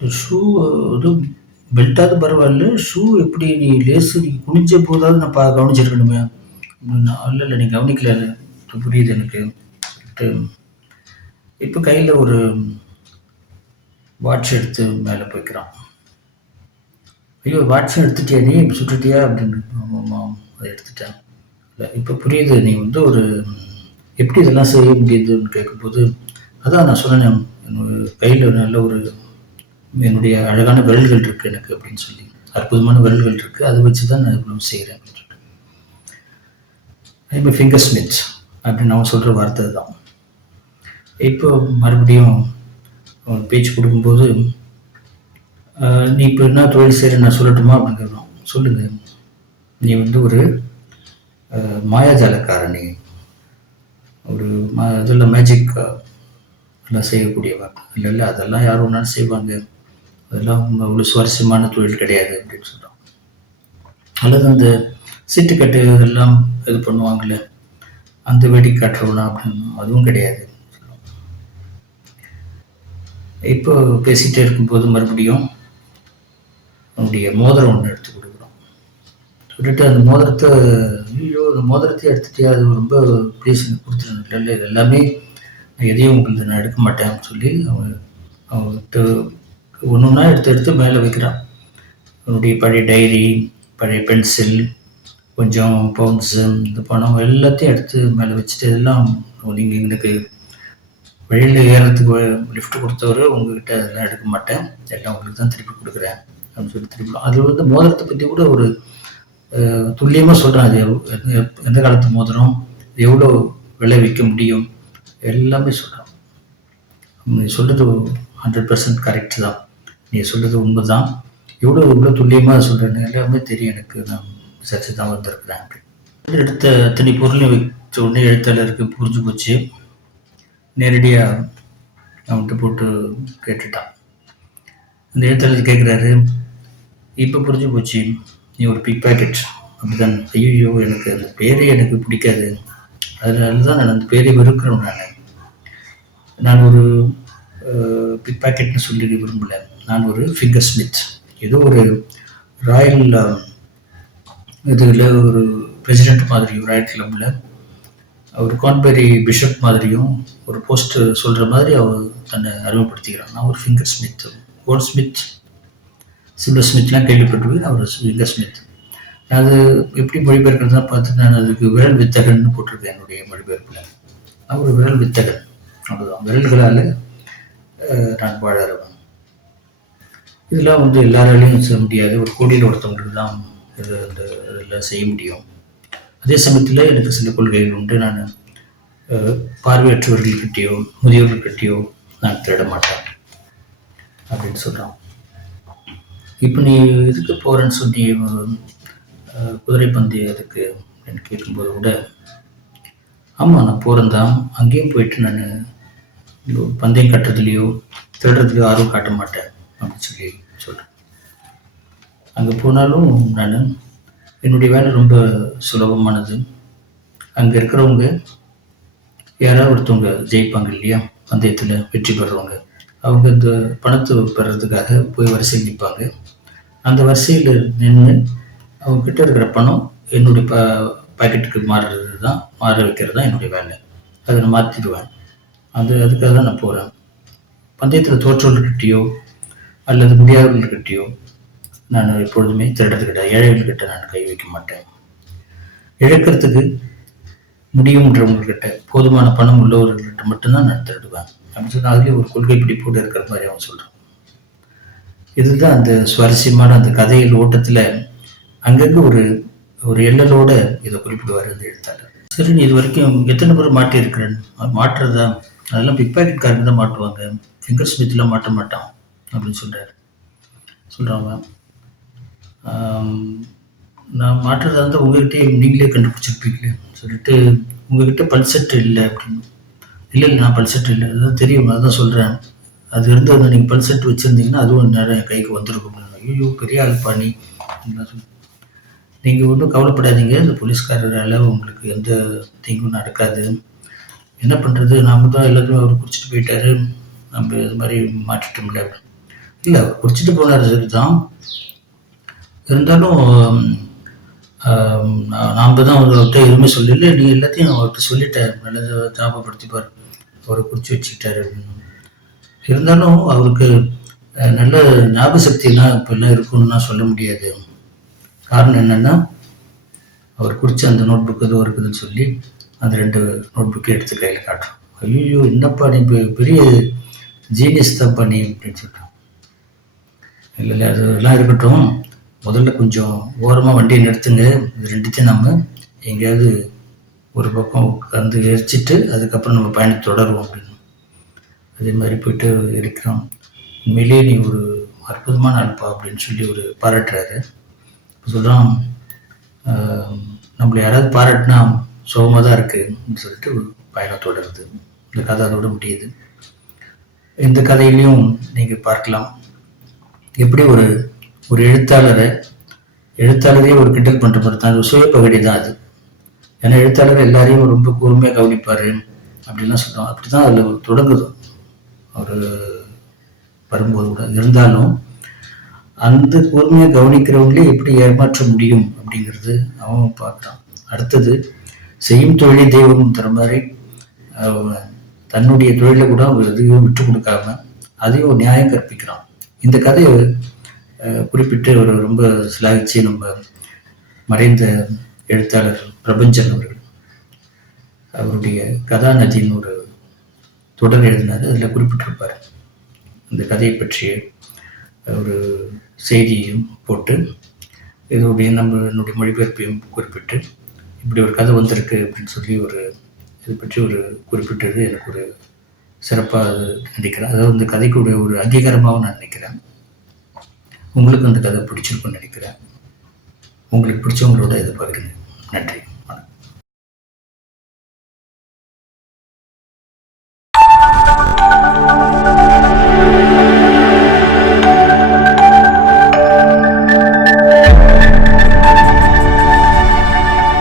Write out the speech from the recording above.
Shoe இது பெல்ட்டாவது பரவாயில்ல. Shoe எப்படி நீ லேஸு நீ குனிஞ்ச போதாவது நான் கவனிச்சிருக்கணுமே! அப்படின்னா, இல்ல, இல்ல நீ கவனிக்கல. இப்ப புரியுது எனக்கு. ட்டு இப்ப கையில ஒரு வாட்ச் எடுத்து மேல வைக்கிறான். "ஐயோ! வாட்ச்சும் எடுத்துட்டியா நீ? சுட்டுட்டியா?" அப்படின்னு. "ஆமாமா, அத எடுத்துட்டேன்." இல்ல இப்ப புரியுது. நீ வந்து ஒரு எப்படி இதெல்லாம் செய்ய முடியுதுன்னு கேட்கும்போது, அதான் நான் சொன்னேனே, என்னோட கையில நல்ல ஒரு என்னுடைய அழகான விரல்கள் இருக்கு எனக்கு அப்படின்னு சொல்லி. அற்புதமான விரல்கள் இருக்கு. அத வச்சு தான் நான் இவ்வளவு செய்றேன் அப்படின்னு சொல்லிட்டு. ஐ அம் எ ஃபிங்கர் ஸ்மித் அப்படின்னு அவன் சொல்ற வார்த்தை அதுதான். இப்போ மறுபடியும் அவன் பேச்சு குடுக்கும்போது, "நீ இப்ப என்ன தொழில் செய்ற நான் சொல்லட்டுமா?" அப்படின்னு கேட்குறான். "சொல்லுங்க. நீ வந்து ஒரு மாயாஜாலக்காரன் நீ. ஒரு இதில மேஜிக் எல்லாம் செய்யக்கூடியவன்." "இல்ல, இல்ல அதெல்லாம் யார் வேணாலும் செய்வாங்க. அதெல்லாம் அவ்வளோ சுவாரஸ்யமான தொழில் கிடையாது." அப்படின்னு சொல்றான். அல்லது அந்த சீட்டுக்கட்டு இதெல்லாம் இது பண்ணுவாங்கல்ல, அந்த வேடிக்கை காட்டுறவனா அப்படின்னு, அதுவும் கிடையாது. இப்போ பேசிட்டே இருக்கும்போது மறுபடியும் அவனுடைய மோதிரம் ஒண்ணு எடுத்து குடுக்குறான். சொல்லிட்டு அந்த மோதிரத்த, "ஐயய்யோ! அந்த மோதிரத்தையே எடுத்துட்டியா? அது ரொம்ப ப்ளீஸ் எனக்கு குடுத்துருங்க." "இல்ல, இல்ல இது எல்லாமே எதையும் உங்களுது நான் எடுக்க மாட்டேன்னு" சொல்லி அவன்கிட்ட ஒண்ணு ஒண்ணா எடுத்து எடுத்து மேல வைக்கிறான். அவனுடைய பழைய டைரி, பழைய பென்சில், கொஞ்சம் பவுன்ஸு, இந்த பணம் எல்லாத்தையும் எடுத்து மேல வச்சுட்டு, "இதெல்லாம் நீங்க எனக்கு வழியில ஏறுறதுக்கு லிஃப்ட் குடுத்தவரு, உங்ககிட்ட அதெல்லாம் எடுக்க மாட்டேன். எல்லாம் உங்களுக்கு தான் திருப்பி குடுக்குறேன்." அப்படின்னு சொல்லி திருப்பி அது வந்து மோதிரத்த பத்தி கூட ஒரு துல்லியமா சொல்றான். அது எந்த காலத்து மோதிரம், எவ்வளோ விலை விக்க முடியும், எல்லாமே சொல்றான். "நீ சொல்றது 100% கரெக்ட் தான். நீ சொல்றது உண்மைதான். எவ்வளோ எவ்வளோ துல்லியமா சொல்றேன்னு எல்லாமே தெரியும் எனக்கு. நான் விசாரிச்சு தான் வந்திருக்கிறேன்." அப்படின்னு. எடுத்த அத்தனை பொருளையும் வச்ச உடனே எழுத்தாளருக்கு புரிஞ்சு போச்சு. நேரடியா அவன்கிட்ட போட்டு கேட்டுட்டான். அந்த எழுத்தாளர் கேட்குறாரு, "இப்ப புரிஞ்சு போச்சு. நீ ஒரு பிக் பாக்கெட் அப்படிதானே?" "ஐய்யய்யோ! எனக்கு அந்த பேரே எனக்கு பிடிக்காது. அதனால தான் நான் அந்த பேரை வெறுக்கிறவன் நானு. நான் ஒரு பிக் பாக்கெட்ன்னு சொல்லிக்க விரும்பல. நான் ஒரு ஃபிங்கர் ஸ்மித். ஏதோ ஒரு ராயல் இதுல ஒரு பிரசிடென்ட் மாதிரி ராயல் கிளப்ல ஒரு கான்பெரி பிஷப் மாதிரியும் ஒரு போஸ்ட் சொல்ற மாதிரி அவர் தன்னை அறிமுகப்படுத்திக்கிறான். நான் ஒரு finger smith. Gold smith, silver ஸ்மித்லாம் கேள்விப்பட்டிருக்கேன். நான் ஒரு ஃபிங்கர் ஸ்மித்." அது எப்படி மொழிபெயர்க்கிறதுனா பார்த்து நான் அதுக்கு விரல் வித்தகன்னு போட்டிருக்கேன் என்னுடைய மொழிபெயர்ப்பில். நான் ஒரு விரல் வித்தகன். அவ்வளோதான். விரல்களால் நான் வாழறவன். இதெல்லாம் வந்து எல்லாராலையும் செய்ய முடியாது. ஒரு கோடியில் ஒருத்தவங்களுக்கு தான் இது இந்த இதெல்லாம் செய்ய முடியும். அதே சமயத்தில் எனக்கு சில கொள்கைகள் உண்டு. நான் பார்வையற்றவர்கள்கிட்டயோ முதியோர்கள்கிட்டயோ நான் திருட மாட்டேன் அப்படின்னு சொல்கிறான். இப்போ நீ இதுக்கு போகிறேன்னு சொல்லி குதிரை பந்தயத்துக்கு அப்படின்னு கேட்கும்போது கூட, "ஆமாம் நான் போகிறேன் தான். அங்கேயும் போயிட்டு நான் பந்தயம் கட்டுறதுலையோ திருடுறதுலையோ ஆர்வம் காட்ட மாட்டேன்" அப்படின்னு சொல்லி சொல்கிறேன். அங்கே போனாலும் நான் என்னுடைய வேலை ரொம்ப சுலபமானது. அங்கே இருக்கிறவங்க யாராவது ஒருத்தவங்க ஜெயிப்பாங்க இல்லையா, பந்தயத்தில் வெற்றி பெறுறவங்க. அவங்க இந்த பணத்தை பெறதுக்காக போய் வரிசையில் நிற்பாங்க. அந்த வரிசையில் நின்று அவங்கக்கிட்ட இருக்கிற பணம் என்னுடைய பாக்கெட்டுக்கு மாற வைக்கிறது தான் என்னுடைய வேலை. அதை நான் மாற்றிடுவேன். அதுக்காக தான் நான் போகிறேன். பந்தயத்தில் தோற்றவர்கள்கிட்டயோ அல்லது முடியாதவர்கள்கிட்டயோ நான் எப்பொழுதுமே திருடுறது கிடையாது. ஏழைகள்கிட்ட நான் கை வைக்க மாட்டேன். இழக்கிறதுக்கு முடியும்ன்றவங்கக்கிட்ட, போதுமான பணம் உள்ளவர்கள்கிட்ட மட்டும்தான் நான் திருடுவேன் அப்படின்னு சொல்லி அதுலேயும் ஒரு கொள்கை பிடிப்போடு இருக்கிற மாதிரி அவன் சொல்கிறான். இதுதான் அந்த சுவாரஸ்யமான அந்த கதையில் ஓட்டத்தில் அங்கங்கே ஒரு ஒரு எல்லலோட இதை குறிப்பிடுவார் அந்த எழுத்தாளர். "சரி, நீ இது வரைக்கும் எத்தனை பேர் மாட்டியிருக்கிறேன்?" "மாட்டுறதா? அதெல்லாம் பிக் பாக்கெட்காரங்க தான் மாட்டுவாங்க. ஃபிங்கர் ஸ்மித்லாம் மாட்ட மாட்டான்" அப்படின்னு சொல்கிறாங்க. "நான் மாட்டுறதா இருந்தால் உங்ககிட்டயே நீங்களே கண்டுபிடிச்சிருப்பீங்களே" சொல்லிட்டு, "உங்ககிட்ட பல்செட் இல்லை" அப்படின்னு. "இல்லை, இல்லை நான் பல்செட் இல்லை. அதுதான் தெரியும். அதுதான் சொல்கிறேன். அது இருந்தது நீங்கள் பல்செட் வச்சுருந்தீங்கன்னா அதுவும் நேரம் என் கைக்கு வந்திருக்கும்." "ஐயோ பெரிய ஆள்ப்பா நீ" அப்படின்லாம் சொல்லி. "நீங்கள் ஒன்றும் கவலைப்படாதீங்க. இந்த போலீஸ்காரரால் உங்களுக்கு எந்த தீங்கும் நடக்காது. என்ன பண்ணுறது, நாம தான் எல்லாத்தையும் அவர் குடிச்சிட்டு போயிட்டாரு. நம்ம இது மாதிரி மாட்டிட்டோம்ல" அப்படின்னு. இல்லை, அவர் குடிச்சிட்டு போனார் சரிதான். இருந்தாலும் நாம் தான் அவர்கிட்ட எதுவுமே சொல்லல. நீ எல்லாத்தையும் அவர்கிட்ட சொல்லிட்டார், நல்லதை ஞாபகப்படுத்திப்பார், அவரை குறித்து வச்சுக்கிட்டாரு அப்படின்னு. இருந்தாலும் அவருக்கு நல்ல ஞாபக சக்தியெல்லாம் இப்போல்லாம் இருக்குன்னு நான் சொல்ல முடியாது. காரணம் என்னென்னா, அவர் குறித்த அந்த நோட் புக் எதுவும் இருக்குதுன்னு சொல்லி அந்த 2 நோட் புக்கை எடுத்து கையில் காட்டுறோம். ஐயோ, என்னப்பா நீ பெரிய ஜீனியஸ் தான் பண்ணி அப்படின்னு சொல்லிட்டோம். இல்லை இல்லை, அதெல்லாம் இருக்கட்டும், முதல்ல கொஞ்சம் ஓரமாக வண்டியை நிறுத்துங்க, இது 2த்தையும் நம்ம எங்கேயாவது ஒரு பக்கம் உட்காந்து எரிச்சிட்டு அதுக்கப்புறம் நம்ம பயணத்தை தொடருவோம் அப்படின்னு. அதே மாதிரி போயிட்டு இருக்கிறோம். உண்மையிலேயே நீ ஒரு அற்புதமான ஆள்ப்பா அப்படின்னு சொல்லி ஒரு பாராட்டுறாரு. சொல்கிறான், நம்மளை யாராவது பாராட்டினா சுகமாக தான் இருக்குன்னு சொல்லிட்டு பயணம் தொடருது. இந்த கதை அதோட முடியுது. இந்த கதையிலையும் நீங்கள் பார்க்கலாம், எப்படி ஒரு ஒரு எழுத்தாளரே ஒரு கிண்டல் பண்ணுற மாதிரி தான். சுய பகடி தான் அது. ஏன்னா எழுத்தாளர் எல்லாரையும் ரொம்ப கூர்மையாக கவனிப்பார் அப்படின்லாம் சொல்கிறோம். அப்படி தான் அதில் தொடங்குது அவர் வரும்போது கூட. இருந்தாலும் அந்த கூர்மையாக கவனிக்கிறவங்களே எப்படி ஏமாற்ற முடியும் அப்படிங்கிறது அவன் பார்க்குறான். அடுத்தது, செய்யும் தொழிலை தெய்வம் தர மாதிரி தன்னுடைய தொழிலை கூட எதையும் விட்டு கொடுக்காம அதையும் ஒரு நியாயம் கற்பிக்கிறான். இந்த கதையை குறிப்பிட்டு ஒரு ரொம்ப சிலாகிச்சு நம்ம மறைந்த எழுத்தாளர் பிரபஞ்சன் அவர்கள் அவருடைய கதாநதின்னு ஒரு தொடர் எழுதினார். அதில் குறிப்பிட்டிருப்பார். இந்த கதையை பற்றிய ஒரு செய்தியையும் போட்டு இதனுடைய நம்மளுடைய மொழிபெயர்ப்பையும் குறிப்பிட்டு இப்படி ஒரு கதை வந்திருக்கு அப்படின்னு சொல்லி இதை பற்றி ஒரு குறிப்பிட்டது எனக்கு ஒரு சிறப்பாக நினைக்கிறேன். அதாவது இந்த கதைக்குடைய ஒரு அங்கீகாரமாகவும் நான் நினைக்கிறேன். உங்களுக்கு அந்த கதை பிடிச்சிருக்குன்னு நினைக்கிறேன். உங்களுக்கு பிடிச்சவங்களோட இதை பகிருங்க. நன்றி.